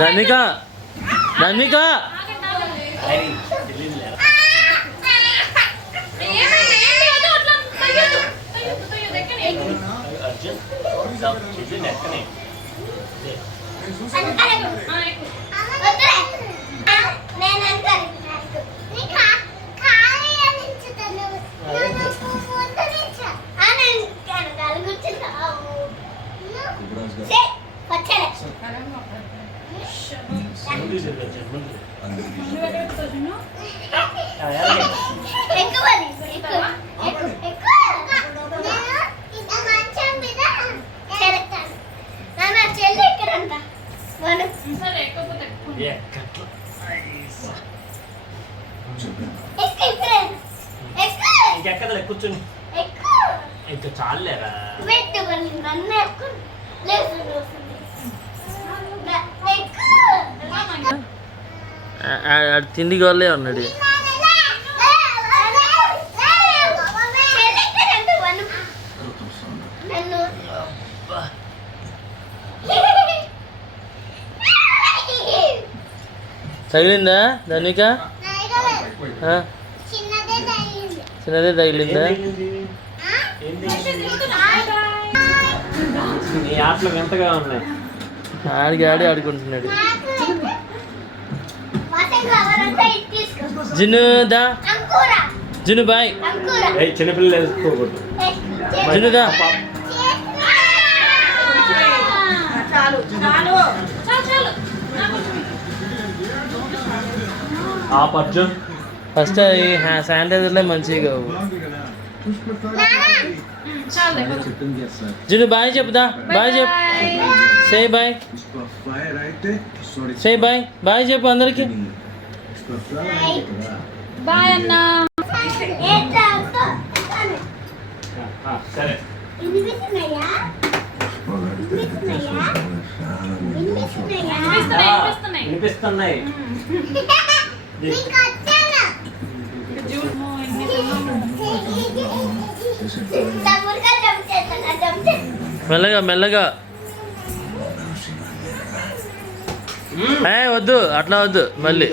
ధన్విక ధన్విక ఇంకెక్కదలే కూర్చొని ఇంకా చాలేరా తిండికి వాళ్ళే ఉన్నాడు. తగిలిందా ధనిక? చిన్నదే తగిలిందా? ఆటలు ఎంతగా ఉన్నాయి. ఆడి ఆడుకుంటున్నాడు. జిను దా జిను బాయ్. చిన్నపిల్లలు వేసుకోకూడదు. జిను దా. ఫస్ట్ శానిటైజర్లే మంచిగా. జిను బాయ్ చెప్పుదా. బాయ్ చెప్పు. Say bye. Say bye. Bye చెప్పు అందరికి. బాయ్ అన్నా. సరే వినిపిస్తున్నాయి. మెల్లగా మెల్లగా. వద్దు అట్లా వద్దు మళ్ళీ.